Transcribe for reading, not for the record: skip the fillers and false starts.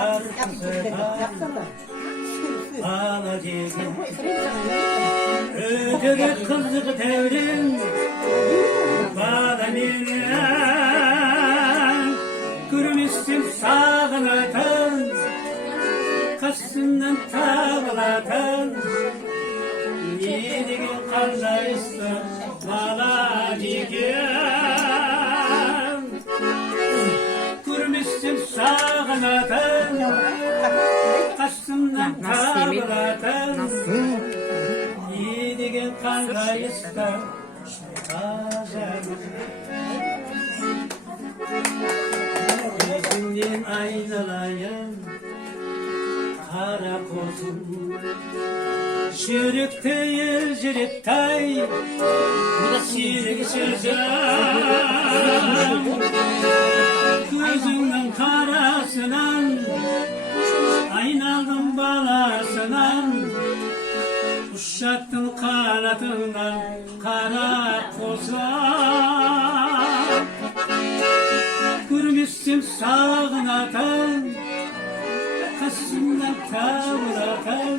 parçalar alacağım. Ödülü kızık devrim bağlanır. Gürmüşsün sağlatan, kaşından tavlatan. Yediğin kardeşler malacığım. Gürmüşsün sağlatan, kaşından tavlatan. Yediğin kardeşler gözümden aynalayım kara kozum. Şirik değil şiriktay, şirik sözüm. Gözümün karasından, aynaldım balasından. Uşattın kanatından kara kozum. Gürmüşsün sağınatan, kaşından tavlatan.